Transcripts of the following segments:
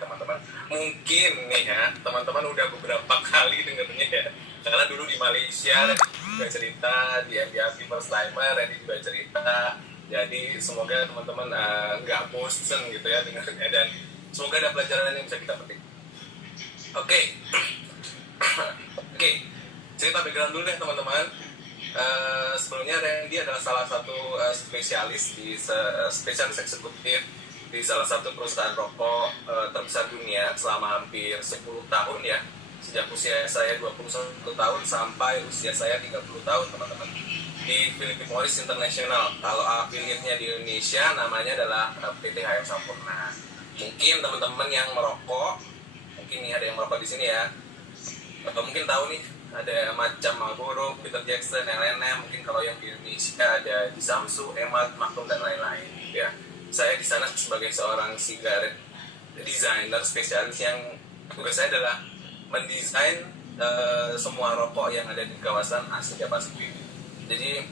teman-teman. Mungkin nih ya teman-teman udah beberapa kali dengernya ya, karena dulu di Malaysia juga cerita, di MBAP First Timer Randy juga cerita. Jadi semoga teman-teman nggak bosen gitu ya dengarnya, dan semoga ada pelajaran yang bisa kita petik. Oke. Oke, cerita background dulu deh teman-teman. Sebelumnya Randy adalah salah satu spesialis spesialis eksekutif di salah satu perusahaan rokok terbesar dunia selama hampir 10 tahun ya. Sejak usia saya 21 tahun sampai usia saya 30 tahun teman-teman. Di Philip Morris International. Kalau affiliate-nya di Indonesia namanya adalah PT HM Sampurna. Mungkin teman-teman yang merokok, mungkin nih ada yang merokok di sini ya. Mungkin tahu nih ada macam Marlboro, Peter Jackson, LNM. Mungkin kalau yang di Indonesia ada di Samsu, Emad, Magnum dan lain-lain ya. Saya di sana sebagai seorang sigaret designer spesialis yang tugas saya adalah mendesain semua rokok yang ada di kawasan Asia Pasifik. Jadi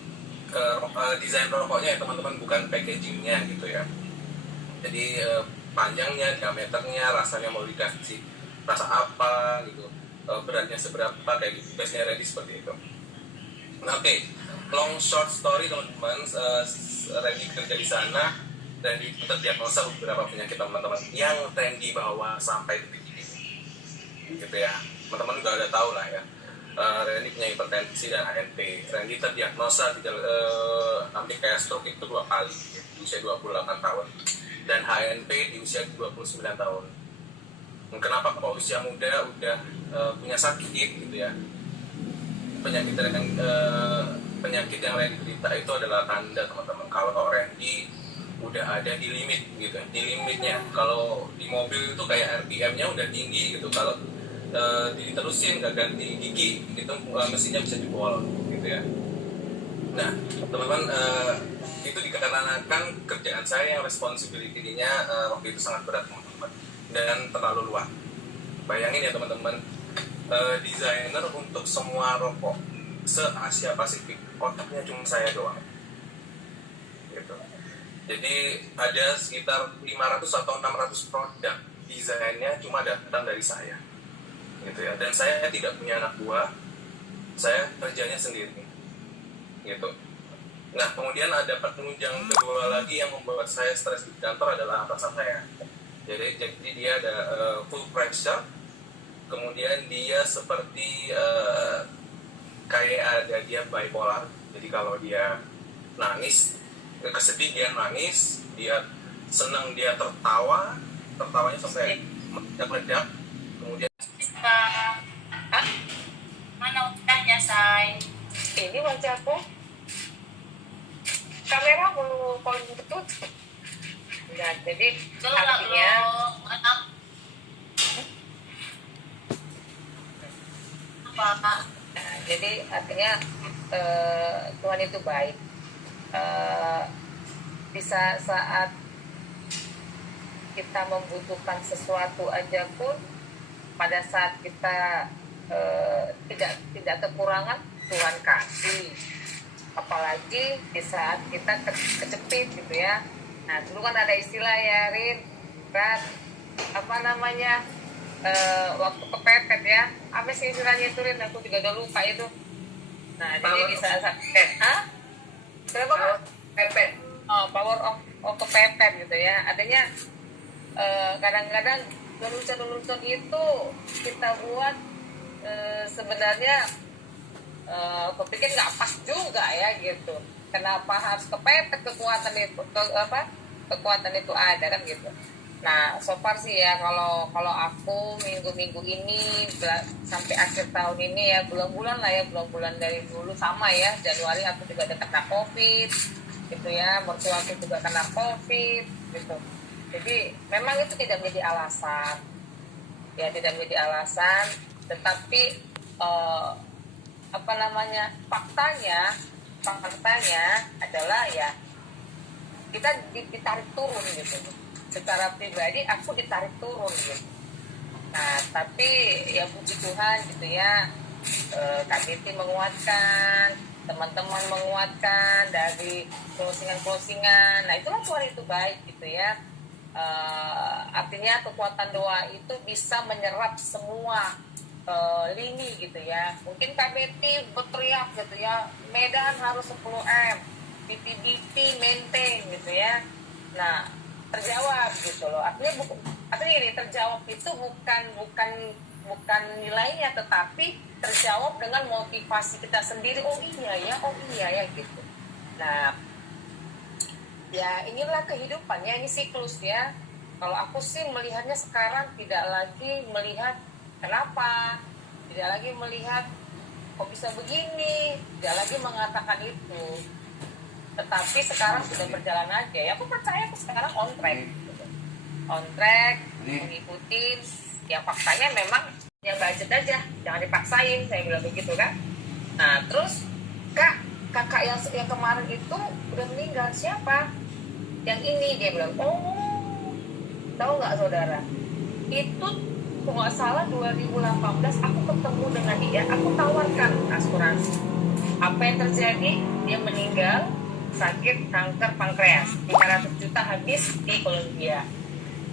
desain rokoknya ya teman-teman, bukan packagingnya gitu ya. Jadi panjangnya, diameternya, rasanya mau dikasih rasa apa gitu, beratnya seberapa, kayak gitu. Biasanya ready seperti itu. Nah, oke. Long short story teman-teman, Randy kerja di sana dan terdiagnosa beberapa penyakit teman-teman yang Randy bawa sampai detik ini gitu ya. Teman-teman juga udah tahu lah ya, Randy punya hipertensi dan HNP. Randy terdiagnosa nanti kayak stroke itu 2 kali ya, di usia 28 tahun, dan HNP di usia 29 tahun. Kenapa kalau usia muda udah punya sakit gitu ya? Penyakit yang Randy derita itu adalah tanda teman-teman kalau Randy udah ada di limit gitu, di limitnya. Kalau di mobil itu kayak RPM-nya udah tinggi gitu, kalau diterusin gak ganti gigi gitu mesinnya bisa jebol gitu ya. Nah teman-teman, itu dikarenakan kerjaan saya yang responsibility-nya waktu itu sangat berat teman-teman, dan terlalu luas. Bayangin ya teman-teman, desainer untuk semua rokok se-Asia Pasifik, otaknya cuma saya doang gitu. Jadi ada sekitar 500 atau 600 produk desainnya cuma datang dari saya gitu ya. Dan saya tidak punya anak buah, saya kerjanya sendiri gitu. Nah kemudian ada penunjang kedua lagi yang membuat saya stres di kantor adalah atasan saya. Jadi dia ada full pressure, kemudian dia seperti kayak ada dia bipolar. Jadi kalau dia nangis, kesedih dia nangis, dia senang dia tertawanya sampai meledak-ledak. Kemudian mana utangnya say? Ini wajahku, kamera mau poin betul. Nah, jadi artinya apa? Jadi artinya Tuhan itu baik. Di saat kita membutuhkan sesuatu aja pun, pada saat kita tidak kekurangan, Tuhan kasih. Apalagi di saat kita kecepit gitu ya. Nah dulu kan ada istilah ya Rin, kan apa namanya, waktu kepepet ya, apa sih istilahnya itu Rin, aku juga udah lupa itu. Nah jadi di saat kenapa Pak? Pepet. Power of kepepet gitu ya. Artinya kadang-kadang lelucon itu kita buat sebenarnya kepikir nggak pas juga ya gitu. Kenapa harus kepepet kekuatan itu ada kan gitu. Nah so far sih ya, kalau aku minggu-minggu ini sampai akhir tahun ini ya, bulan-bulan dari dulu sama ya. Januari aku juga ada kena COVID gitu ya, mertua aku juga kena COVID gitu. Jadi memang itu tidak menjadi alasan ya, tetapi faktanya adalah ya kita ditarik turun gitu. Secara pribadi aku ditarik turun gitu. Nah tapi ya puji Tuhan gitu ya, Kak Titi menguatkan, teman-teman menguatkan dari closingan. Nah itulah Tuhan itu baik gitu ya. Artinya kekuatan doa itu bisa menyerap semua lini gitu ya. Mungkin KBT berteriak gitu ya, Medan harus 10M, BT maintain gitu ya. Nah, terjawab gitu loh. Artinya ini terjawab itu bukan nilainya, tetapi terjawab dengan motivasi kita sendiri. Oh iya ya gitu. Nah, ya inilah kehidupannya, ini siklus ya. Kalau aku sih melihatnya sekarang tidak lagi melihat kenapa, tidak lagi melihat kok bisa begini, tidak lagi mengatakan itu, tetapi sekarang sudah berjalan aja ya. Aku percaya aku sekarang on track mengikuti ya, faktanya memang yang budget aja, jangan dipaksain, saya bilang begitu kan. Nah terus kakak yang kemarin itu udah meninggal, siapa? Yang ini, dia bilang, oh tahu nggak saudara, itu kalau nggak salah 2018 aku ketemu dengan dia, aku tawarkan asuransi. Apa yang terjadi? Dia meninggal sakit kanker pankreas, 500 juta habis di Kolombia.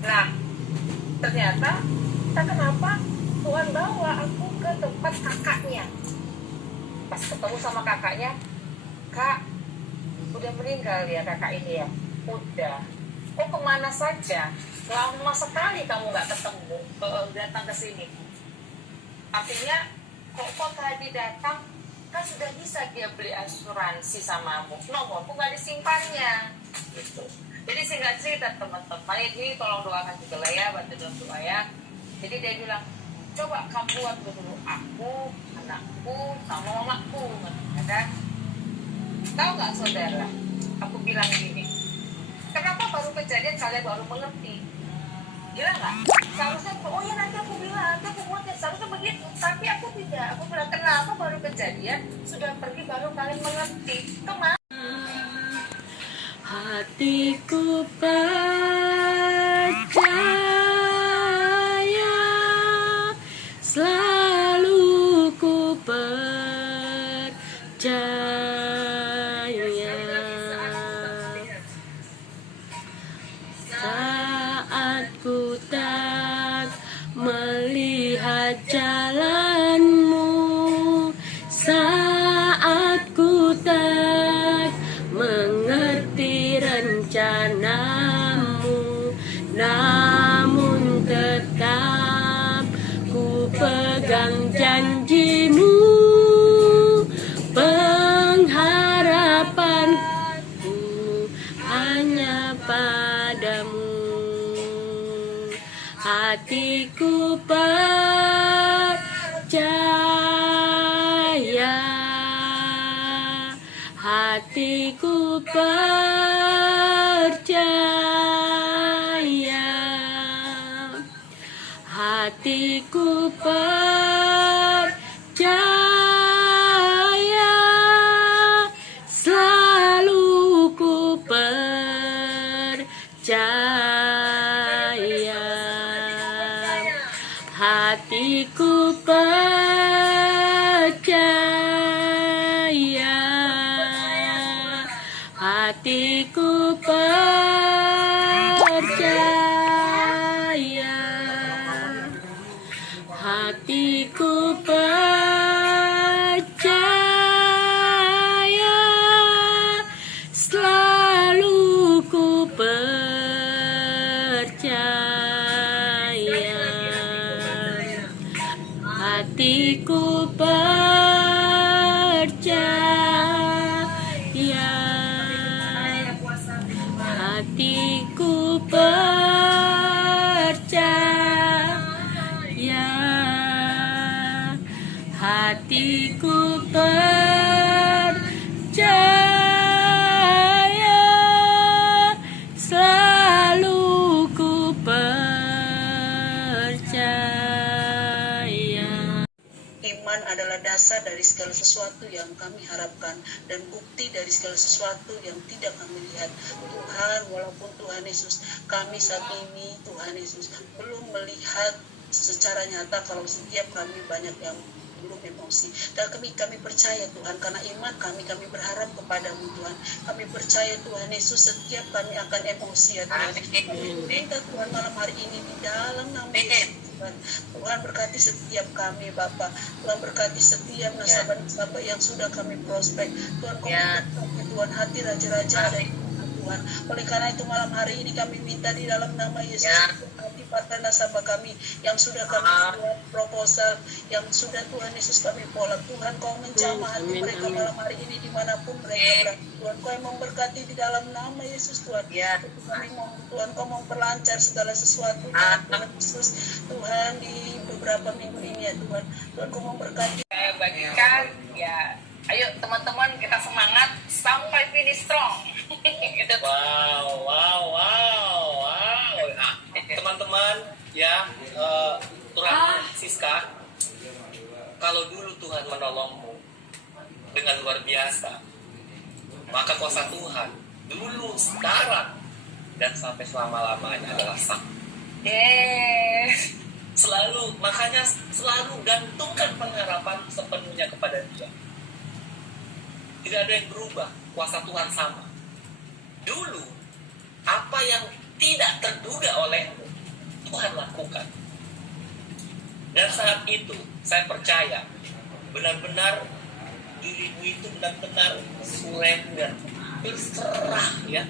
Nah ternyata kenapa Tuhan bawa aku ke tempat kakaknya. Pas ketemu sama kakaknya, Kak udah meninggal ya kakak ini ya. Udah. Oh kemana saja? Lama sekali kamu nggak ketemu, datang ke sini. Artinya kok tadi datang, kan sudah bisa dia beli asuransi samamu. Nomorku nggak disimpannya. Gitu. Jadi singkat cerita teman-teman, ini tolong doakan juga lah ya, bantu doa ya. Jadi dia bilang, coba kamu buat dulu aku, anakku, sama mamaku, ya kan? Tahu nggak saudara? Aku bilang gini, kenapa baru kejadian kalian baru mengerti? Gila nggak? Seharusnya, oh ya nanti aku bilang, nanti aku buatnya, seharusnya begitu. Tapi aku tidak, aku bilang kenapa baru kejadian, sudah pergi baru kalian mengerti. Kemana? Hatiku percaya, selalu ku percaya. Saat ku tak melihat jalanmu, saat ku tak mengerti rencanamu, namun tetap ku pegang janjimu. Pengharapanku hanya padamu. Hatiku percaya, hatiku percaya, hatiku percaya, selalu ku percaya. Hatiku percaya, hatiku percaya, hatiku percaya, selalu ku percaya. Hatiku percaya, hatiku percaya, hatiku percaya, selalu ku percaya. Iman adalah dasar dari segala sesuatu yang kami harapkan dan bukti dari segala sesuatu yang tidak kami lihat. Tuhan, walaupun Tuhan Yesus, kami saat ini Tuhan Yesus belum melihat secara nyata kalau setiap kami banyak yang sebelum emosi. Dan kami percaya Tuhan, karena iman kami berharap kepadamu Tuhan. Kami percaya Tuhan Yesus, setiap kami akan emosi ya Tuhan. Kami minta Tuhan malam hari ini di dalam nama Yesus Tuhan. Tuhan berkati setiap kami Bapak. Tuhan berkati setiap nasabah-nasabah yang sudah kami prospek. Tuhan kau berkati Tuhan hati raja-raja ada di Tuhan. Oleh karena itu malam hari ini kami minta di dalam nama Yesus, hati para nasabah kami yang sudah kami buat proposal, yang sudah Tuhan Yesus kami polak. Tuhan kau menjamah hati mereka malam hari ini dimanapun mereka berada. Tuhan kau yang memberkati di dalam nama Yesus Tuhan. Kami Tuhan kau memperlancar segala sesuatu Tuhan Yesus. Tuhan di beberapa minggu ini ya Tuhan. Tuhan kau memberkati. Saya bagikan ya. Ayo teman-teman kita semangat sampai finish strong. Wow. Nah, teman-teman ya, Tuhan Siska, kalau dulu Tuhan menolongmu dengan luar biasa, maka kuasa Tuhan dulu, sekarang, dan sampai selama-lamanya adalah sah. Makanya selalu gantungkan pengharapan sepenuhnya kepada Dia. Tidak ada yang berubah, kuasa Tuhan sama. Dulu, apa yang tidak terduga olehmu, Tuhan lakukan. Dan saat itu, saya percaya, benar-benar dirimu itu benar-benar surrender, berserah ya.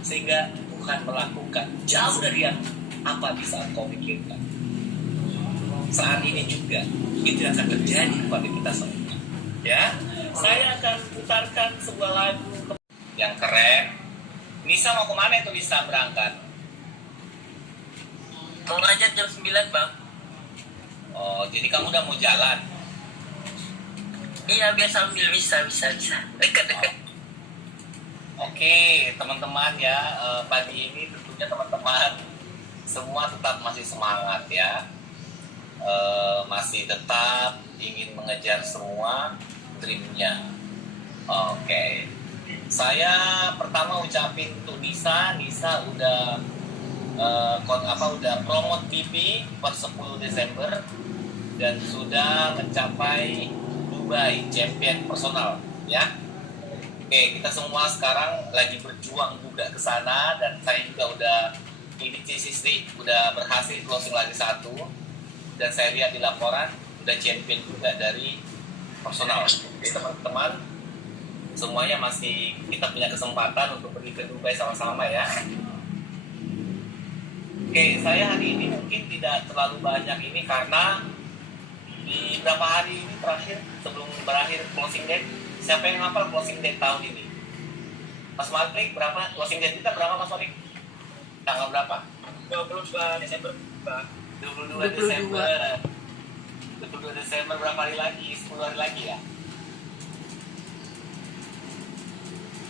Sehingga Tuhan melakukan jauh dari yang apa bisa engkau pikirkan. Saat ini juga, itu akan terjadi kepada kita semua. Ya, saya akan putarkan sebuah lagu yang keren. Nisa mau kemana itu Nisa berangkat? Mau ngajak jam 9 bang. Oh, jadi kamu udah mau jalan? Iya, biar sambil bisa. Dekat. Oke, teman-teman ya, pagi ini tentunya teman-teman semua tetap masih semangat ya. Masih tetap ingin mengejar semua dream-nya. Oke. Saya pertama ucapin untuk Nisa udah udah promote BP per 10 Desember dan sudah mencapai Dubai Champion personal ya. Oke, kita semua sekarang lagi berjuang juga ke sana dan saya juga udah ini Sisri udah berhasil closing lagi 1 dan saya lihat di laporan udah champion juga dari personal. Jadi teman-teman semuanya masih kita punya kesempatan untuk pergi ke Dubai sama-sama ya. Oke, saya hari ini mungkin tidak terlalu banyak ini karena di berapa hari ini terakhir sebelum berakhir closing date, siapa yang hafal closing date tahun ini? Mas Malik, berapa closing date kita berapa Mas Malik? Tanggal berapa? 22 Desember. 22 Desember. 22 Desember berapa hari lagi? 10 hari lagi ya?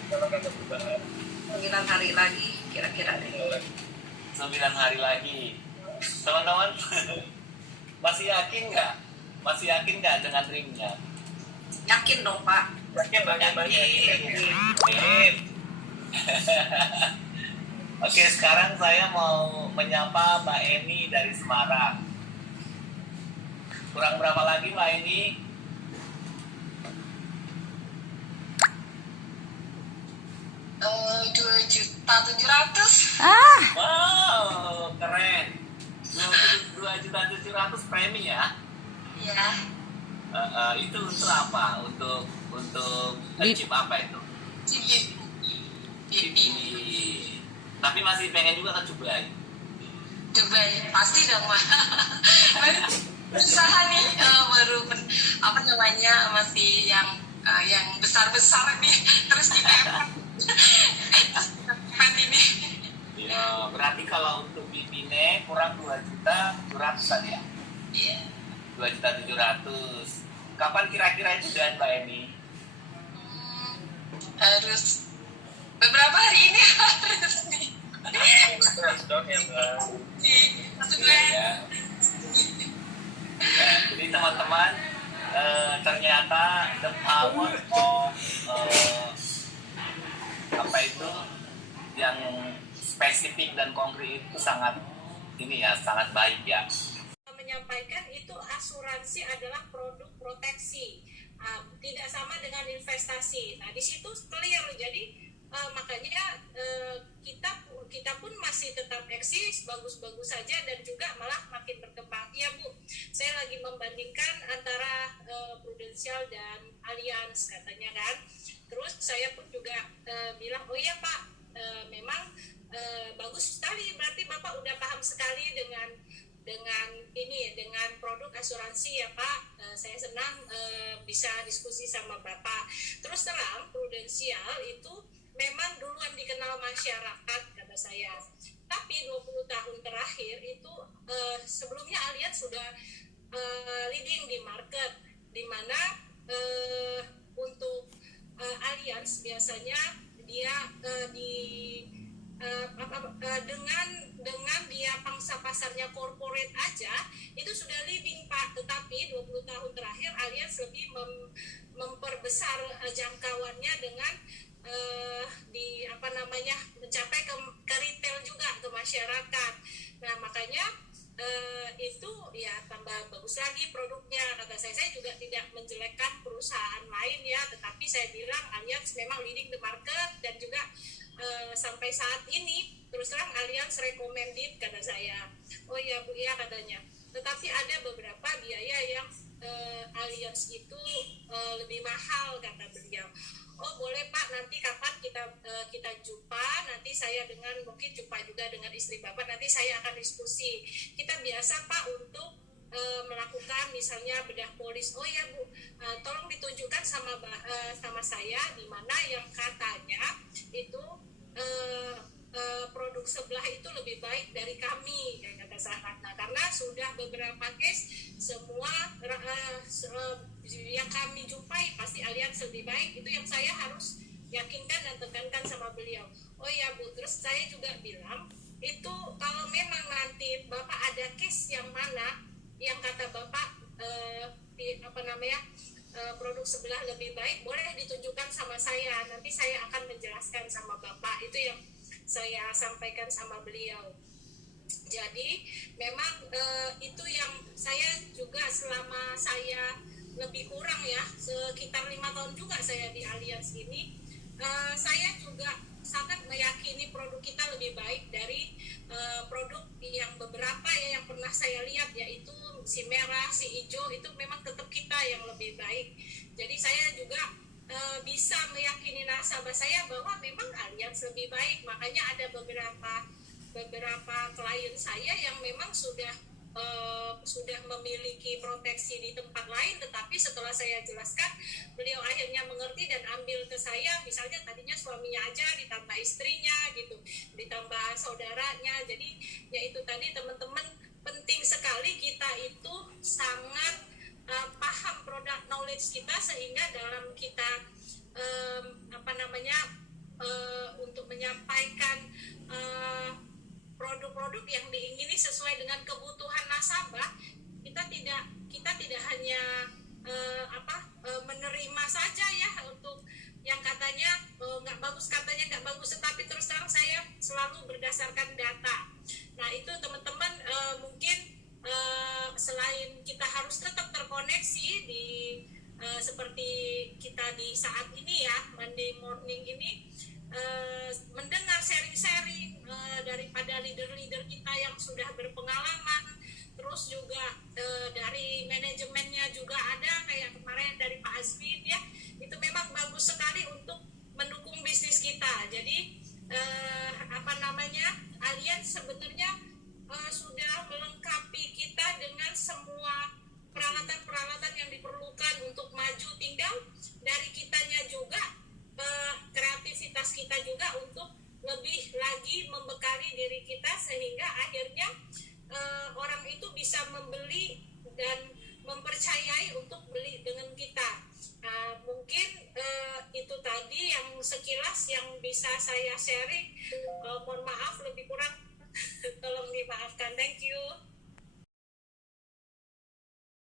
9 hari lagi kira-kira deh. 9 hari lagi. Teman-teman, masih yakin nggak? Masih yakin nggak dengan dream-nya? Yakin dong Pak. Yakin. Oke, sekarang saya mau menyapa Mbak Eni dari Semarang. Kurang berapa lagi Mbak Eni? $2.700.000. Wow, keren. 2.700.000 premi ya? Iya. Itu untuk apa? Untuk achieve apa itu? Cibi. Tapi masih pengen juga ke Dubai. Dubai pasti dong Pak. Berusaha nih baru masih yang besar-besar nih terus di event ini. Ya, berarti kalau untuk bibine kurang 2.700.000 ya? Iya. 2.700.000. Kapan kira-kira itu dan Mbak Eni? Harus beberapa hari ini harus nih. Ya. Jadi teman-teman, ternyata the power of apa itu yang spesifik dan konkret itu sangat baik ya. Menyampaikan itu asuransi adalah produk proteksi. Tidak sama dengan investasi. Nah, di situ clear. Jadi makanya kita pun masih tetap eksis, bagus-bagus saja, dan juga malah makin berkembang. Ya Bu, saya lagi membandingkan antara Prudential dan Allianz katanya kan. Terus saya pun juga bilang, oh iya Pak, memang bagus sekali, berarti Bapak udah paham sekali dengan produk asuransi ya Pak. Saya senang bisa diskusi sama Bapak. Terus terang Prudential itu memang duluan dikenal masyarakat kata saya. Tapi 20 tahun terakhir itu sebelumnya Allianz sudah leading di market, di mana untuk Allianz biasanya dia dengan dia pangsa pasarnya corporate aja itu sudah leading Pak, tetapi 20 tahun terakhir Allianz lebih memperbesar jangkauannya dengan mencapai ke retail juga, ke masyarakat. Nah makanya itu ya tambah bagus lagi produknya kata saya. Saya juga tidak menjelekkan perusahaan lain ya, tetapi saya bilang Allianz memang leading the market, dan juga sampai saat ini terus terang Allianz recommended kata saya. Oh iya Bu ya katanya, tetapi ada beberapa biaya yang Allianz itu lebih mahal kata beliau. Oh boleh Pak, nanti kapan kita jumpa, nanti saya mungkin jumpa juga dengan istri Bapak, nanti saya akan diskusi. Kita biasa Pak untuk melakukan misalnya bedah polis. Oh ya Bu, tolong ditunjukkan sama saya di mana yang katanya itu produk sebelah itu lebih baik dari kami, kata saya. Nah, karena sudah beberapa case semua yang kami jumpai pasti Allianz lebih baik, itu yang saya harus yakinkan dan tekankan sama beliau. Oh ya Bu, terus saya juga bilang itu kalau memang nanti Bapak ada case yang mana yang kata Bapak produk sebelah lebih baik, boleh ditunjukkan sama saya, nanti saya akan menjelaskan sama Bapak. Itu yang saya sampaikan sama beliau. Jadi memang itu yang saya juga selama saya lebih kurang ya sekitar 5 tahun juga saya di Allianz ini, saya juga sangat meyakini produk kita lebih baik dari produk yang beberapa ya yang pernah saya lihat, yaitu si merah, si hijau, itu memang tetap kita yang lebih baik. Jadi saya juga bisa meyakini nasabah saya bahwa memang Allianz lebih baik. Makanya ada beberapa klien saya yang memang sudah memiliki proteksi di tempat lain, tetapi setelah saya jelaskan beliau akhirnya mengerti dan ambil ke saya. Misalnya tadinya suaminya aja ditambah istrinya gitu, ditambah saudaranya. Jadi ya itu tadi teman-teman, penting sekali kita itu sangat paham produk knowledge kita, sehingga dalam kita untuk menyampaikan produk-produk yang diingini sesuai dengan kebutuhan nasabah, kita tidak hanya menerima saja ya untuk yang katanya nggak bagus, tetapi terus terang saya selalu berdasarkan data. Nah itu teman-teman, mungkin selain kita harus tetap terkoneksi di seperti kita di saat ini ya, Monday morning ini, mendengar sharing-sharing daripada leader-leader kita yang sudah berpengalaman, terus juga dari manajemennya juga ada, kayak kemarin dari Pak Aswin ya, itu memang bagus sekali untuk mendukung bisnis kita. Jadi Allianz sebenarnya sudah melengkapi kita dengan semua peralatan-peralatan yang diperlukan untuk maju, tinggal dari kitanya juga, kreativitas kita juga untuk lebih lagi membekali diri kita, sehingga akhirnya orang itu bisa membeli dan mempercayai untuk beli dengan kita. Mungkin itu tadi yang sekilas yang bisa saya sharing. Mohon maaf lebih kurang tolong dimaafkan. Thank you.